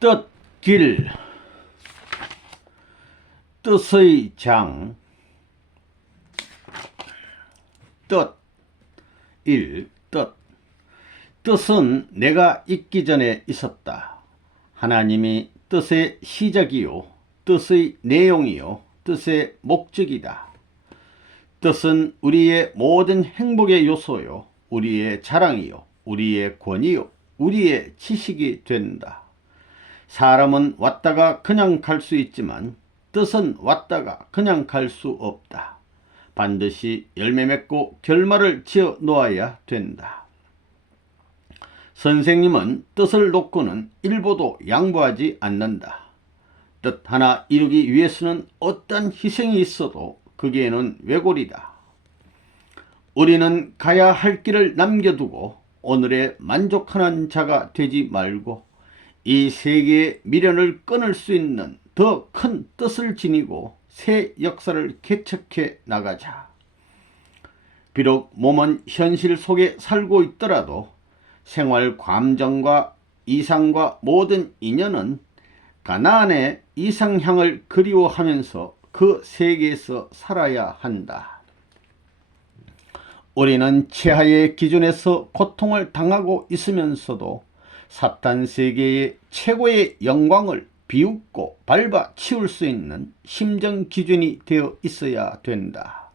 뜻, 길, 뜻의 장, 뜻, 뜻. 뜻은 내가 있기 전에 있었다. 하나님이 뜻의 시작이요, 뜻의 내용이요, 뜻의 목적이다. 뜻은 우리의 모든 행복의 요소요, 우리의 자랑이요, 우리의 권위요, 우리의 지식이 된다. 사람은 왔다가 그냥 갈 수 있지만 뜻은 왔다가 그냥 갈 수 없다. 반드시 열매 맺고 결말을 지어 놓아야 된다. 선생님은 뜻을 놓고는 일보도 양보하지 않는다. 뜻 하나 이루기 위해서는 어떤 희생이 있어도 그게는 왜골이다. 우리는 가야 할 길을 남겨두고 오늘에 만족하는 자가 되지 말고 이 세계의 미련을 끊을 수 있는 더 큰 뜻을 지니고 새 역사를 개척해 나가자. 비록 몸은 현실 속에 살고 있더라도 생활 감정과 이상과 모든 인연은 가나안의 이상향을 그리워하면서 그 세계에서 살아야 한다. 우리는 최하의 기준에서 고통을 당하고 있으면서도 사탄 세계의 최고의 영광을 비웃고 밟아 치울 수 있는 심정 기준이 되어 있어야 된다.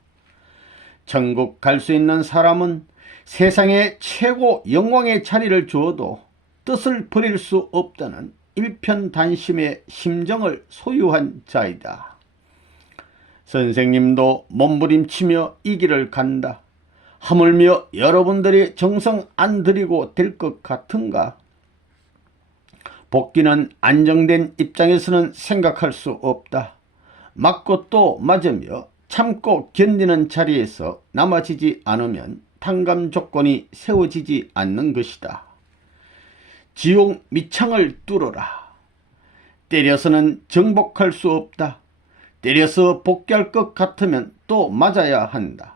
천국 갈 수 있는 사람은 세상의 최고 영광의 자리를 주어도 뜻을 버릴 수 없다는 일편단심의 심정을 소유한 자이다. 선생님도 몸부림치며 이 길을 간다. 하물며 여러분들이 정성 안 들이고 될 것 같은가? 복귀는 안정된 입장에서는 생각할 수 없다. 맞고 또 맞으며 참고 견디는 자리에서 남아지지 않으면 탕감 조건이 세워지지 않는 것이다. 지옥 밑창을 뚫어라. 때려서는 정복할 수 없다. 때려서 복귀할 것 같으면 또 맞아야 한다.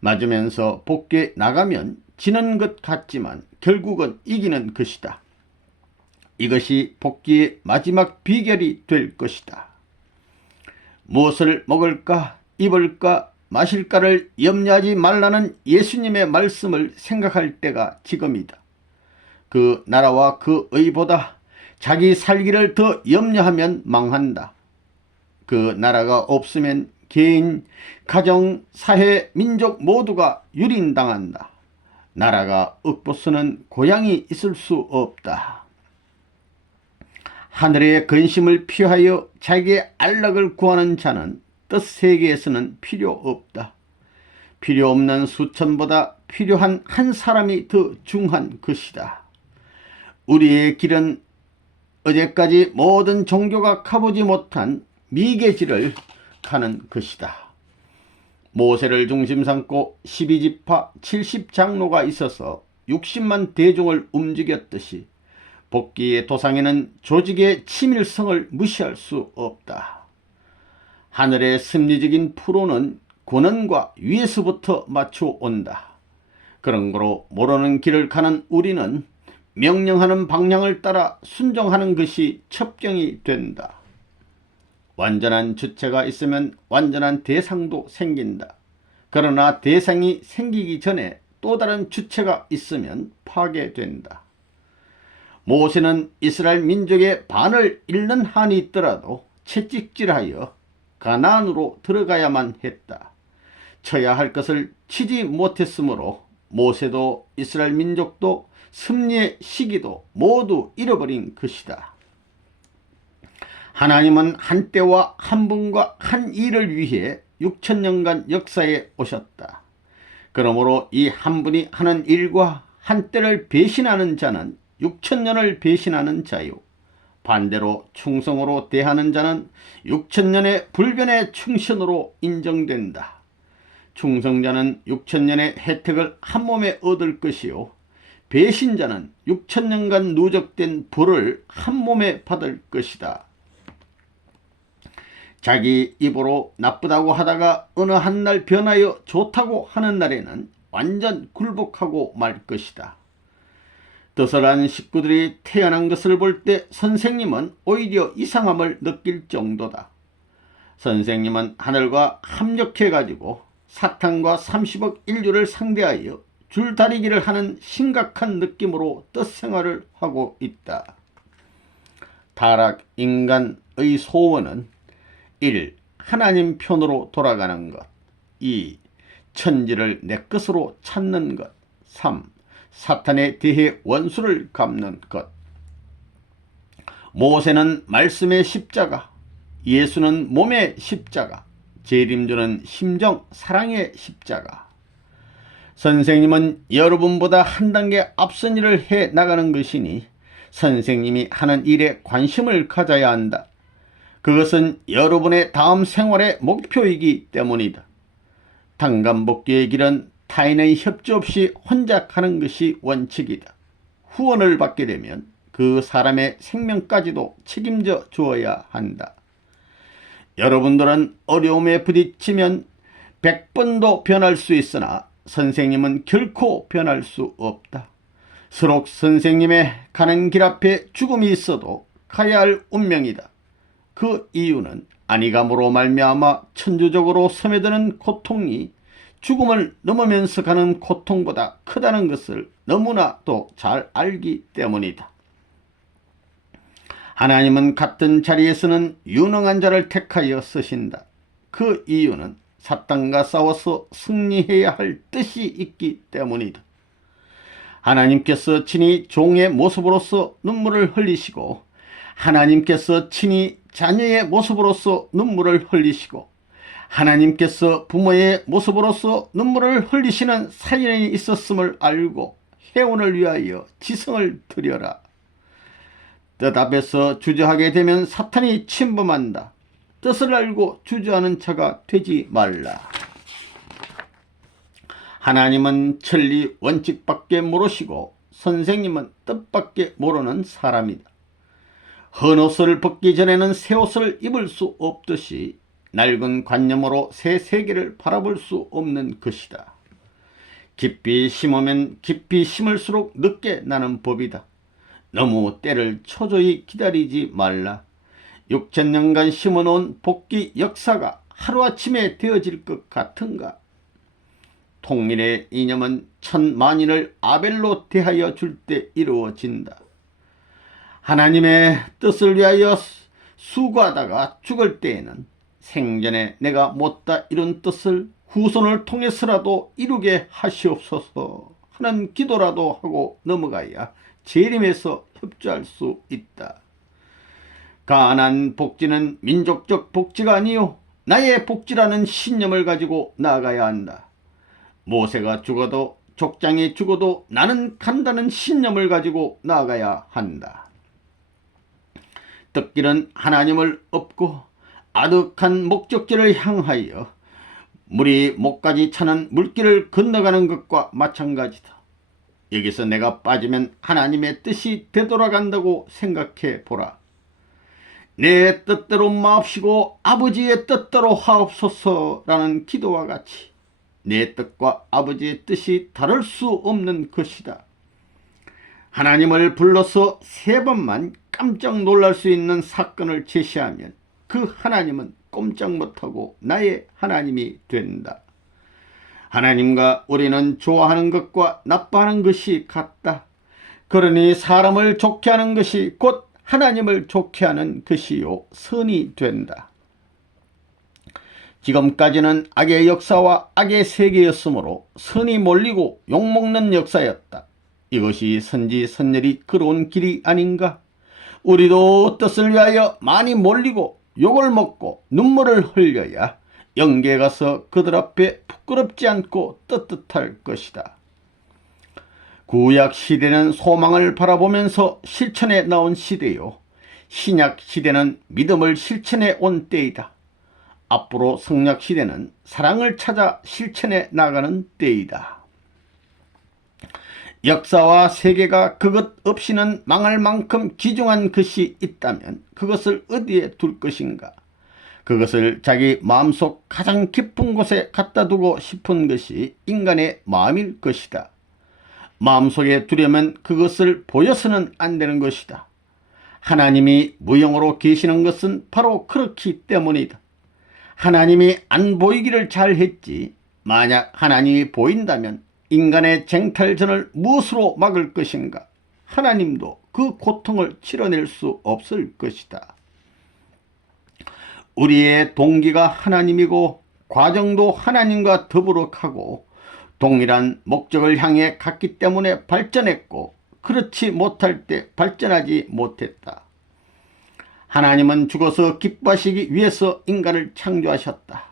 맞으면서 복귀해 나가면 지는 것 같지만 결국은 이기는 것이다. 이것이 복귀의 마지막 비결이 될 것이다. 무엇을 먹을까, 입을까, 마실까를 염려하지 말라는 예수님의 말씀을 생각할 때가 지금이다. 그 나라와 그 의보다 자기 살기를 더 염려하면 망한다. 그 나라가 없으면 개인, 가정, 사회, 민족 모두가 유린당한다. 나라가 윽보서는 고향이 있을 수 없다. 하늘의 근심을 피하여 자기의 안락을 구하는 자는 뜻세계에서는 필요 없다. 필요 없는 수천보다 필요한 한 사람이 더 중한 것이다. 우리의 길은 어제까지 모든 종교가 가보지 못한 미개지를 가는 것이다. 모세를 중심 삼고 12지파 70장로가 있어서 60만 대중을 움직였듯이 복귀의 도상에는 조직의 치밀성을 무시할 수 없다. 하늘의 섭리적인 프로는 권한과 위에서부터 맞춰온다. 그런 거로 모르는 길을 가는 우리는 명령하는 방향을 따라 순종하는 것이 첩경이 된다. 완전한 주체가 있으면 완전한 대상도 생긴다. 그러나 대상이 생기기 전에 또 다른 주체가 있으면 파괴된다. 모세는 이스라엘 민족의 반을 잃는 한이 있더라도 채찍질하여 가나안으로 들어가야만 했다. 쳐야 할 것을 치지 못했으므로 모세도 이스라엘 민족도 승리의 시기도 모두 잃어버린 것이다. 하나님은 한 때와 한 분과 한 일을 위해 6천년간 역사에 오셨다. 그러므로 이 한 분이 하는 일과 한 때를 배신하는 자는 6천년을 배신하는 자요, 반대로 충성으로 대하는 자는 6천년의 불변의 충신으로 인정된다. 충성자는 6천년의 혜택을 한 몸에 얻을 것이요, 배신자는 6천년간 누적된 불을 한 몸에 받을 것이다. 자기 입으로 나쁘다고 하다가 어느 한 날 변하여 좋다고 하는 날에는 완전 굴복하고 말 것이다. 뜻을 안 식구들이 태어난 것을 볼 때 선생님은 오히려 이상함을 느낄 정도다. 선생님은 하늘과 합력해가지고 사탄과 30억 인류를 상대하여 줄다리기를 하는 심각한 느낌으로 뜻생활을 하고 있다. 타락 인간의 소원은 1. 하나님 편으로 돌아가는 것. 2. 천지를 내 것으로 찾는 것. 3. 사탄에 대해 원수를 갚는 것. 모세는 말씀의 십자가, 예수는 몸의 십자가, 재림주는 심정 사랑의 십자가. 선생님은 여러분보다 한 단계 앞선 일을 해 나가는 것이니 선생님이 하는 일에 관심을 가져야 한다. 그것은 여러분의 다음 생활의 목표이기 때문이다. 당간복귀의 길은 타인의 협조 없이 혼자 가는 것이 원칙이다. 후원을 받게 되면 그 사람의 생명까지도 책임져 주어야 한다. 여러분들은 어려움에 부딪히면 100번도 변할 수 있으나 선생님은 결코 변할 수 없다. 서록 선생님의 가는 길 앞에 죽음이 있어도 가야 할 운명이다. 그 이유는 안위감으로 말미암아 천주적으로 스며드는 고통이 죽음을 넘으면서 가는 고통보다 크다는 것을 너무나도 잘 알기 때문이다. 하나님은 같은 자리에서는 유능한 자를 택하여 쓰신다. 그 이유는 사탄과 싸워서 승리해야 할 뜻이 있기 때문이다. 하나님께서 친히 종의 모습으로서 눈물을 흘리시고 하나님께서 친히 자녀의 모습으로서 눈물을 흘리시고 하나님께서 부모의 모습으로서 눈물을 흘리시는 사연이 있었음을 알고 해원을 위하여 지성을 드려라. 뜻 앞에서 주저하게 되면 사탄이 침범한다. 뜻을 알고 주저하는 자가 되지 말라. 하나님은 천리 원칙밖에 모르시고 선생님은 뜻밖에 모르는 사람이다. 헌옷을 벗기 전에는 새 옷을 입을 수 없듯이 낡은 관념으로 새 세계를 바라볼 수 없는 것이다. 깊이 심으면 깊이 심을수록 늦게 나는 법이다. 너무 때를 초조히 기다리지 말라. 6000년간 심어놓은 복귀 역사가 하루아침에 되어질 것 같은가? 통일의 이념은 천만인을 아벨로 대하여 줄 때 이루어진다. 하나님의 뜻을 위하여 수고하다가 죽을 때에는 생전에 내가 못다 이룬 뜻을 후손을 통해서라도 이루게 하시옵소서 하는 기도라도 하고 넘어가야 재림에서 협조할 수 있다. 가난 복지는 민족적 복지가 아니요 나의 복지라는 신념을 가지고 나아가야 한다. 모세가 죽어도 족장이 죽어도 나는 간다는 신념을 가지고 나아가야 한다. 뜻길은 하나님을 업고 아득한 목적지를 향하여 물이 목까지 차는 물길을 건너가는 것과 마찬가지다. 여기서 내가 빠지면 하나님의 뜻이 되돌아간다고 생각해 보라. 내 뜻대로 마옵시고 아버지의 뜻대로 하옵소서라는 기도와 같이 내 뜻과 아버지의 뜻이 다를 수 없는 것이다. 하나님을 불러서 3번만 깜짝 놀랄 수 있는 사건을 제시하면 그 하나님은 꼼짝 못하고 나의 하나님이 된다. 하나님과 우리는 좋아하는 것과 나빠하는 것이 같다. 그러니 사람을 좋게 하는 것이 곧 하나님을 좋게 하는 것이요 선이 된다. 지금까지는 악의 역사와 악의 세계였으므로 선이 몰리고 욕먹는 역사였다. 이것이 선지선열이 걸어온 길이 아닌가? 우리도 뜻을 위하여 많이 몰리고 욕을 먹고 눈물을 흘려야 영계에 가서 그들 앞에 부끄럽지 않고 떳떳할 것이다. 구약 시대는 소망을 바라보면서 실천에 나온 시대요. 신약 시대는 믿음을 실천해 온 때이다. 앞으로 성약 시대는 사랑을 찾아 실천해 나가는 때이다. 역사와 세계가 그것 없이는 망할 만큼 귀중한 것이 있다면 그것을 어디에 둘 것인가? 그것을 자기 마음속 가장 깊은 곳에 갖다 두고 싶은 것이 인간의 마음일 것이다. 마음속에 두려면 그것을 보여서는 안 되는 것이다. 하나님이 무형으로 계시는 것은 바로 그렇기 때문이다. 하나님이 안 보이기를 잘했지, 만약 하나님이 보인다면 인간의 쟁탈전을 무엇으로 막을 것인가? 하나님도 그 고통을 치러낼 수 없을 것이다. 우리의 동기가 하나님이고 과정도 하나님과 더불어 가고 동일한 목적을 향해 갔기 때문에 발전했고, 그렇지 못할 때 발전하지 못했다. 하나님은 죽어서 기뻐하시기 위해서 인간을 창조하셨다.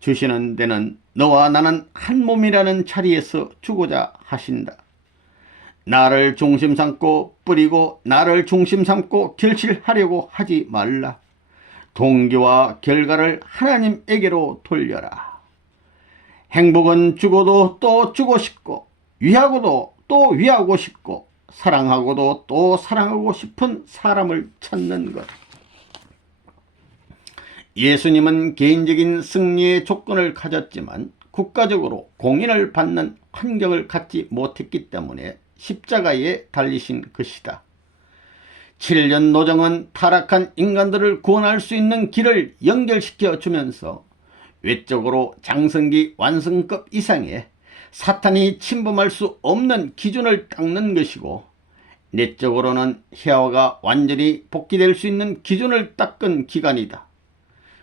주시는 데는 너와 나는 한 몸이라는 자리에서 주고자 하신다. 나를 중심 삼고 뿌리고 나를 중심 삼고 결실하려고 하지 말라. 동기와 결과를 하나님에게로 돌려라. 행복은 주고도 또 주고 싶고, 위하고도 또 위하고 싶고, 사랑하고도 또 사랑하고 싶은 사람을 찾는 것. 예수님은 개인적인 승리의 조건을 가졌지만 국가적으로 공인을 받는 환경을 갖지 못했기 때문에 십자가에 달리신 것이다. 7년 노정은 타락한 인간들을 구원할 수 있는 길을 연결시켜 주면서 외적으로 장성기 완성급 이상의 사탄이 침범할 수 없는 기준을 닦는 것이고, 내적으로는 희화가 완전히 복귀될 수 있는 기준을 닦은 기간이다.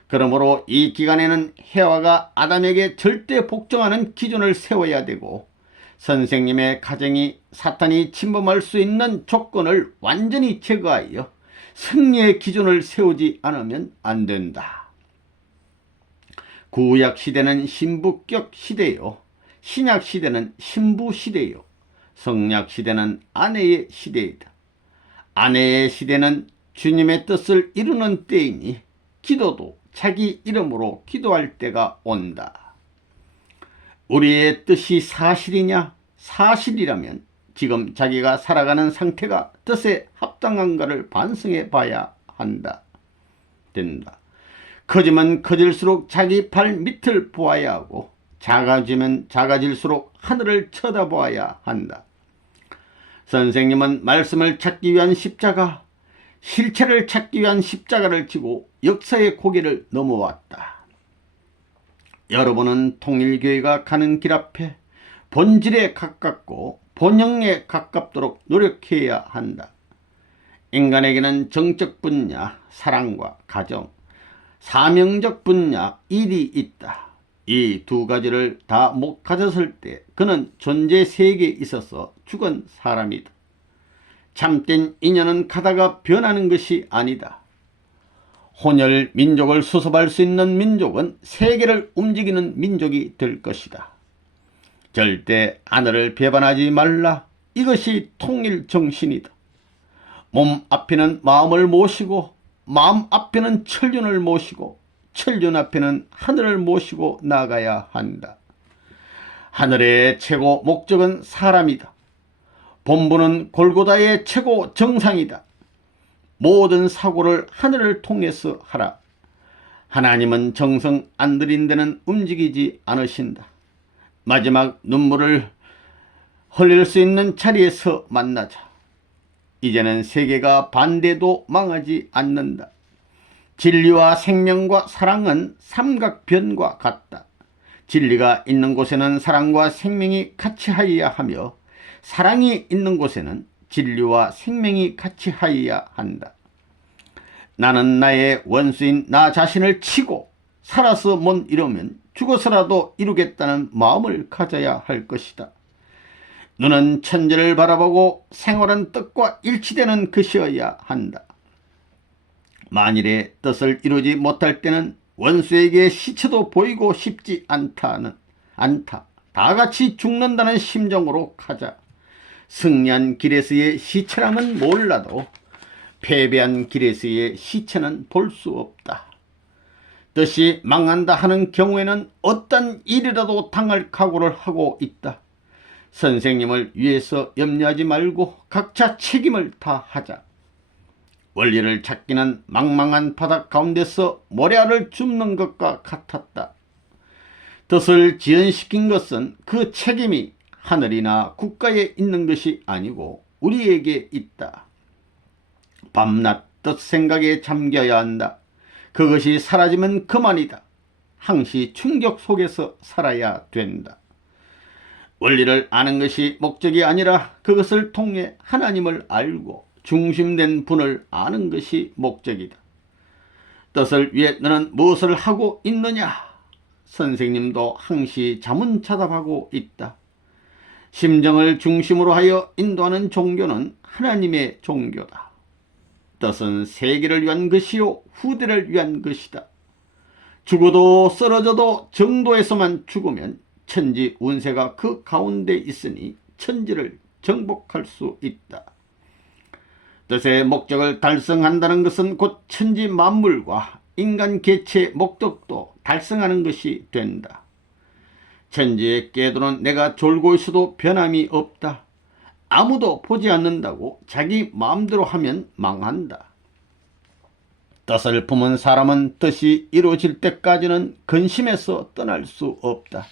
그러므로 이 기간에는 희화가 아담에게 절대 복종하는 기준을 세워야 되고, 선생님의 가정이 사탄이 침범할 수 있는 조건을 완전히 제거하여 승리의 기준을 세우지 않으면 안 된다. 구약 시대는 신부격 시대요, 신약 시대는 신부 시대요, 성약 시대는 아내의 시대이다. 아내의 시대는 주님의 뜻을 이루는 때이니 기도도 자기 이름으로 기도할 때가 온다. 우리의 뜻이 사실이냐? 사실이라면 지금 자기가 살아가는 상태가 뜻에 합당한가를 반성해 봐야 된다. 커지면 커질수록 자기 발 밑을 보아야 하고, 작아지면 작아질수록 하늘을 쳐다보아야 한다. 선생님은 말씀을 찾기 위한 십자가, 실체를 찾기 위한 십자가를 지고 역사의 고개를 넘어왔다. 여러분은 통일교회가 가는 길 앞에 본질에 가깝고 본영에 가깝도록 노력해야 한다. 인간에게는 정적 분야, 사랑과 가정, 사명적 분야, 일이 있다. 이 두 가지를 다 못 가졌을 때 그는 존재 세계에 있어서 죽은 사람이다. 참된 인연은 가다가 변하는 것이 아니다. 혼혈 민족을 수습할 수 있는 민족은 세계를 움직이는 민족이 될 것이다. 절대 하늘을 배반하지 말라. 이것이 통일 정신이다. 몸 앞에는 마음을 모시고, 마음 앞에는 천륜을 모시고, 천륜 앞에는 하늘을 모시고 나가야 한다. 하늘의 최고 목적은 사람이다. 본부는 골고다의 최고 정상이다. 모든 사고를 하늘을 통해서 하라. 하나님은 정성 안 들인 데는 움직이지 않으신다. 마지막 눈물을 흘릴 수 있는 자리에서 만나자. 이제는 세계가 반대도 망하지 않는다. 진리와 생명과 사랑은 삼각변과 같다. 진리가 있는 곳에는 사랑과 생명이 같이 하여야 하며, 사랑이 있는 곳에는 진리와 생명이 같이 하여야 한다. 나는 나의 원수인 나 자신을 치고 살아서 못 이루면 죽어서라도 이루겠다는 마음을 가져야 할 것이다. 눈은 천지를 바라보고 생활은 뜻과 일치되는 것이어야 한다. 만일의 뜻을 이루지 못할 때는 원수에게 시체도 보이고 싶지 않다. 다 같이 죽는다는 심정으로 가자. 승리한 길에서의 시체랑은 몰라도 패배한 길에서의 시체는 볼 수 없다. 뜻이 망한다 하는 경우에는 어떤 일이라도 당할 각오를 하고 있다. 선생님을 위해서 염려하지 말고 각자 책임을 다하자. 원리를 찾기는 망망한 바닥 가운데서 모래알을 줍는 것과 같았다. 뜻을 지연시킨 것은 그 책임이 하늘이나 국가에 있는 것이 아니고 우리에게 있다. 밤낮 뜻 생각에 잠겨야 한다. 그것이 사라지면 그만이다. 항시 충격 속에서 살아야 된다. 원리를 아는 것이 목적이 아니라 그것을 통해 하나님을 알고 중심된 분을 아는 것이 목적이다. 뜻을 위해 너는 무엇을 하고 있느냐? 선생님도 항시 자문자답하고 있다. 심정을 중심으로 하여 인도하는 종교는 하나님의 종교다. 뜻은 세계를 위한 것이요 후대를 위한 것이다. 죽어도 쓰러져도 정도에서만 죽으면 천지 운세가 그 가운데 있으니 천지를 정복할 수 있다. 뜻의 목적을 달성한다는 것은 곧 천지 만물과 인간 개체의 목적도 달성하는 것이 된다. 천지의 궤도는 내가 졸고 있어도 변함이 없다. 아무도 보지 않는다고 자기 마음대로 하면 망한다. 뜻을 품은 사람은 뜻이 이루어질 때까지는 근심에서 떠날 수 없다.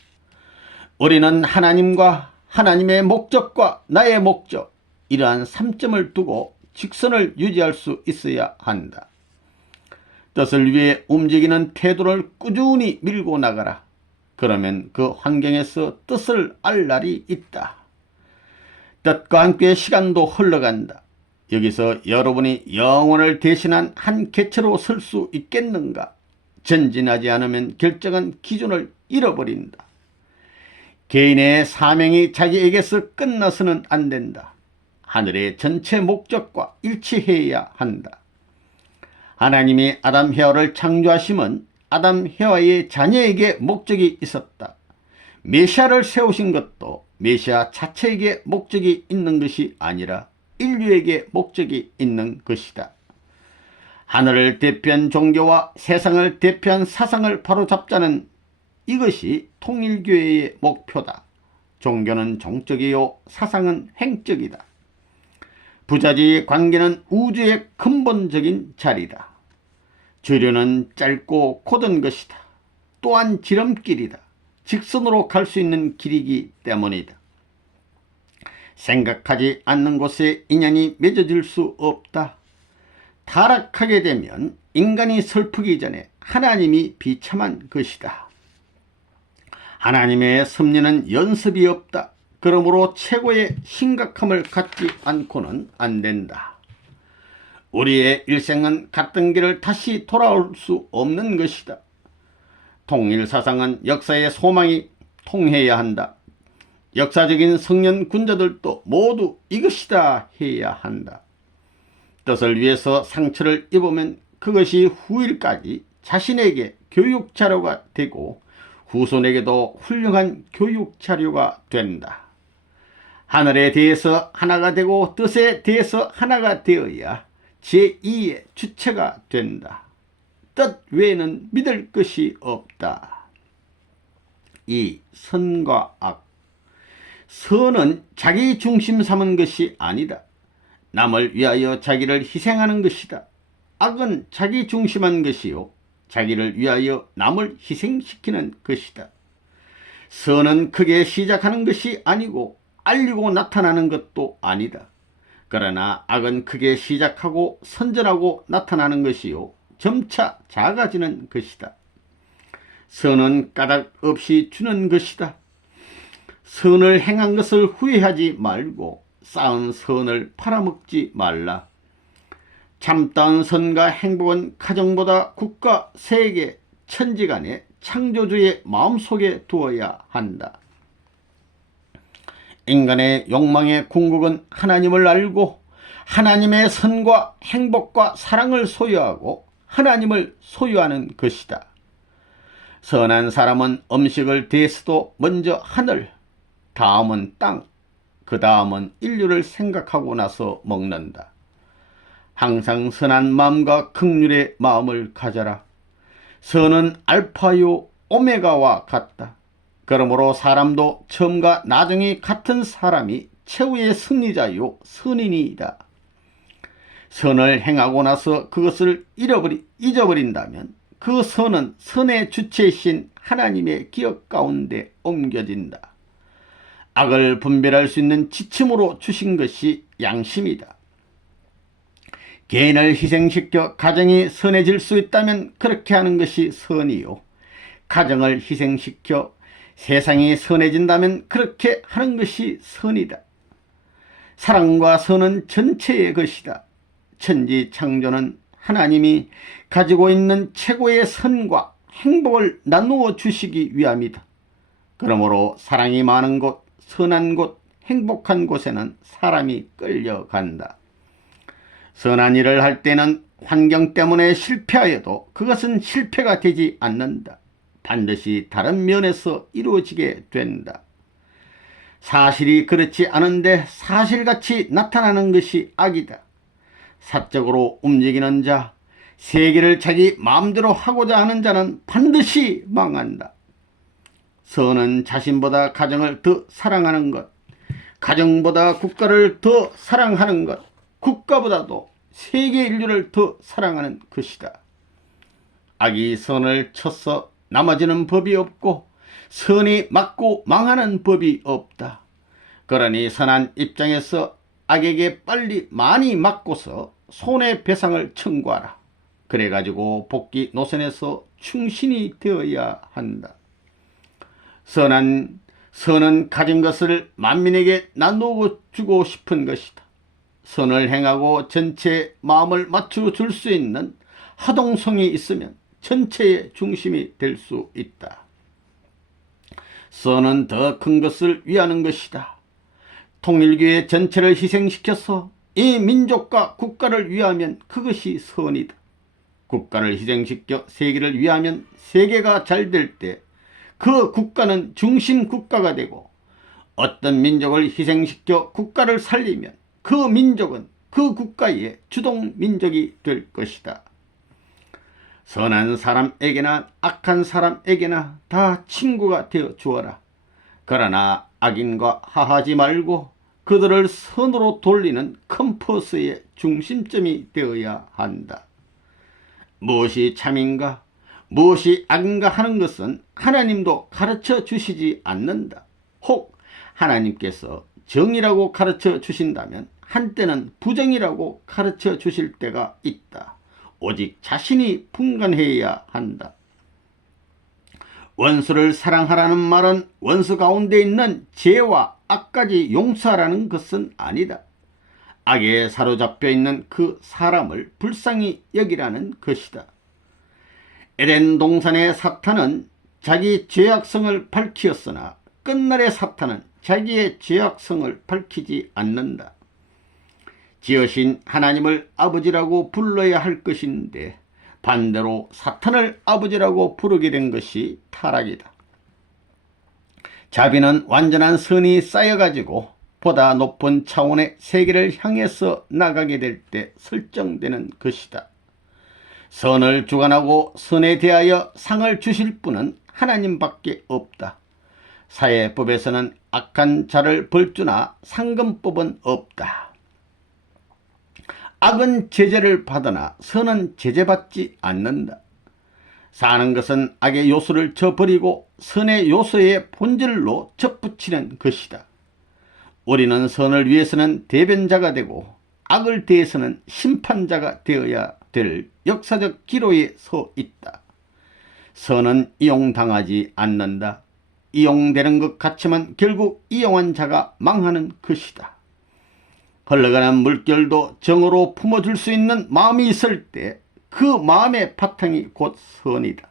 우리는 하나님과 하나님의 목적과 나의 목적, 이러한 3점을 두고 직선을 유지할 수 있어야 한다. 뜻을 위해 움직이는 태도를 꾸준히 밀고 나가라. 그러면 그 환경에서 뜻을 알 날이 있다. 뜻과 함께 시간도 흘러간다. 여기서 여러분이 영혼을 대신한 한 개체로 설 수 있겠는가? 전진하지 않으면 결정한 기준을 잃어버린다. 개인의 사명이 자기에게서 끝나서는 안 된다. 하늘의 전체 목적과 일치해야 한다. 하나님이 아담 헤와를 창조하심은 아담 헤와의 자녀에게 목적이 있었다. 메시아를 세우신 것도 메시아 자체에게 목적이 있는 것이 아니라 인류에게 목적이 있는 것이다. 하늘을 대표한 종교와 세상을 대표한 사상을 바로잡자는 이것이 통일교회의 목표다. 종교는 종적이요 사상은 행적이다. 부자지의 관계는 우주의 근본적인 자리다. 주류는 짧고 곧은 것이다. 또한 지름길이다. 직선으로 갈 수 있는 길이기 때문이다. 생각하지 않는 곳에 인연이 맺어질 수 없다. 타락하게 되면 인간이 슬프기 전에 하나님이 비참한 것이다. 하나님의 섭리는 연습이 없다. 그러므로 최고의 심각함을 갖지 않고는 안 된다. 우리의 일생은 같은 길을 다시 돌아올 수 없는 것이다. 통일사상은 역사의 소망이 통해야 한다. 역사적인 성년 군자들도 모두 이것이다 해야 한다. 뜻을 위해서 상처를 입으면 그것이 후일까지 자신에게 교육자료가 되고 후손에게도 훌륭한 교육자료가 된다. 하늘에 대해서 하나가 되고 뜻에 대해서 하나가 되어야 제2의 주체가 된다. 뜻 외에는 믿을 것이 없다. 이 선과 악. 선은 자기 중심 삼은 것이 아니다. 남을 위하여 자기를 희생하는 것이다. 악은 자기 중심한 것이요 자기를 위하여 남을 희생시키는 것이다. 선은 크게 시작하는 것이 아니고 알리고 나타나는 것도 아니다. 그러나 악은 크게 시작하고 선전하고 나타나는 것이요 점차 작아지는 것이다. 선은 까닭 없이 주는 것이다. 선을 행한 것을 후회하지 말고 쌓은 선을 팔아먹지 말라. 참다운 선과 행복은 가정보다 국가, 세계, 천지간의 창조주의 마음속에 두어야 한다. 인간의 욕망의 궁극은 하나님을 알고 하나님의 선과 행복과 사랑을 소유하고 하나님을 소유하는 것이다. 선한 사람은 음식을 대해서도 먼저 하늘, 다음은 땅, 그 다음은 인류를 생각하고 나서 먹는다. 항상 선한 마음과 긍휼의 마음을 가져라. 선은 알파요 오메가와 같다. 그러므로 사람도 처음과 나중이 같은 사람이 최후의 승리자요 선인이다. 선을 행하고 나서 그것을 잊어버린다면 그 선은 선의 주체이신 하나님의 기억 가운데 옮겨진다. 악을 분별할 수 있는 지침으로 주신 것이 양심이다. 개인을 희생시켜 가정이 선해질 수 있다면 그렇게 하는 것이 선이요, 가정을 희생시켜 세상이 선해진다면 그렇게 하는 것이 선이다. 사랑과 선은 전체의 것이다. 천지 창조는 하나님이 가지고 있는 최고의 선과 행복을 나누어 주시기 위함이다. 그러므로 사랑이 많은 곳, 선한 곳, 행복한 곳에는 사람이 끌려간다. 선한 일을 할 때는 환경 때문에 실패하여도 그것은 실패가 되지 않는다. 반드시 다른 면에서 이루어지게 된다. 사실이 그렇지 않은데 사실같이 나타나는 것이 악이다. 사적으로 움직이는 자, 세계를 자기 마음대로 하고자 하는 자는 반드시 망한다. 선은 자신보다 가정을 더 사랑하는 것, 가정보다 국가를 더 사랑하는 것, 국가보다도 세계 인류를 더 사랑하는 것이다. 악이 선을 쳐서 나머지는 법이 없고 선이 맞고 망하는 법이 없다. 그러니 선한 입장에서 악에게 빨리 많이 맞고서 손해배상을 청구하라. 그래가지고 복귀 노선에서 충신이 되어야 한다. 선은 가진 것을 만민에게 나누어 주고 싶은 것이다. 선을 행하고 전체의 마음을 맞춰 줄 수 있는 하동성이 있으면 전체의 중심이 될 수 있다. 선은 더 큰 것을 위하는 것이다. 통일교회 전체를 희생시켜서 이 민족과 국가를 위하면 그것이 선이다. 국가를 희생시켜 세계를 위하면 세계가 잘 될 때 그 국가는 중심 국가가 되고, 어떤 민족을 희생시켜 국가를 살리면 그 민족은 그 국가의 주동 민족이 될 것이다. 선한 사람에게나 악한 사람에게나 다 친구가 되어 주어라. 그러나 악인과 하하지 말고 그들을 선으로 돌리는 컴퍼스의 중심점이 되어야 한다. 무엇이 참인가, 무엇이 악인가 하는 것은 하나님도 가르쳐 주시지 않는다. 혹 하나님께서 정이라고 가르쳐 주신다면 한때는 부정이라고 가르쳐 주실 때가 있다. 오직 자신이 분간해야 한다. 원수를 사랑하라는 말은 원수 가운데 있는 죄와 악까지 용서하라는 것은 아니다. 악에 사로잡혀 있는 그 사람을 불쌍히 여기라는 것이다. 에덴 동산의 사탄은 자기 죄악성을 밝히었으나 끝날의 사탄은 자기의 죄악성을 밝히지 않는다. 지으신 하나님을 아버지라고 불러야 할 것인데 반대로 사탄을 아버지라고 부르게 된 것이 타락이다. 자비는 완전한 선이 쌓여가지고 보다 높은 차원의 세계를 향해서 나가게 될 때 설정되는 것이다. 선을 주관하고 선에 대하여 상을 주실 분은 하나님밖에 없다. 사회법에서는 악한 자를 벌주나 상금법은 없다. 악은 제재를 받으나 선은 제재받지 않는다. 사는 것은 악의 요소를 저버리고 선의 요소의 본질로 접붙이는 것이다. 우리는 선을 위해서는 대변자가 되고 악을 대해서는 심판자가 되어야 될 역사적 기로에 서 있다. 선은 이용당하지 않는다. 이용되는 것 같지만 결국 이용한 자가 망하는 것이다. 흘러가는 물결도 정으로 품어줄 수 있는 마음이 있을 때 그 마음의 바탕이 곧 선이다.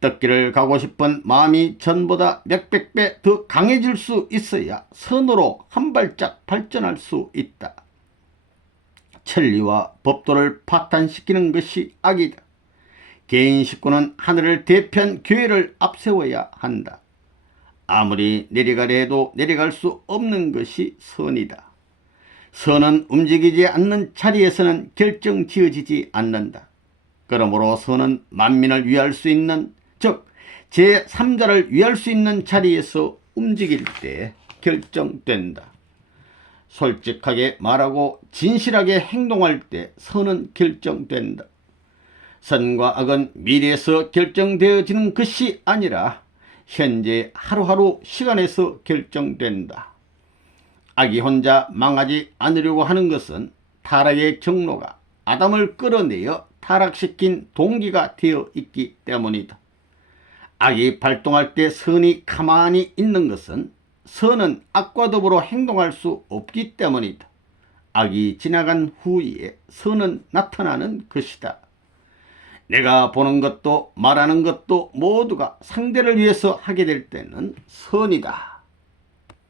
떡길을 가고 싶은 마음이 전보다 몇백 배 더 강해질 수 있어야 선으로 한 발짝 발전할 수 있다. 천리와 법도를 파탄시키는 것이 악이다. 개인 식구는 하늘을 대표한 교회를 앞세워야 한다. 아무리 내려가려 해도 내려갈 수 없는 것이 선이다. 선은 움직이지 않는 자리에서는 결정 지어지지 않는다. 그러므로 선은 만민을 위할 수 있는, 즉 제3자를 위할 수 있는 자리에서 움직일 때 결정된다. 솔직하게 말하고 진실하게 행동할 때 선은 결정된다. 선과 악은 미래에서 결정되어지는 것이 아니라 현재 하루하루 시간에서 결정된다. 악이 혼자 망하지 않으려고 하는 것은 타락의 경로가 아담을 끌어내어 타락시킨 동기가 되어 있기 때문이다. 악이 발동할 때 선이 가만히 있는 것은 선은 악과 더불어 행동할 수 없기 때문이다. 악이 지나간 후에 선은 나타나는 것이다. 내가 보는 것도 말하는 것도 모두가 상대를 위해서 하게 될 때는 선이다.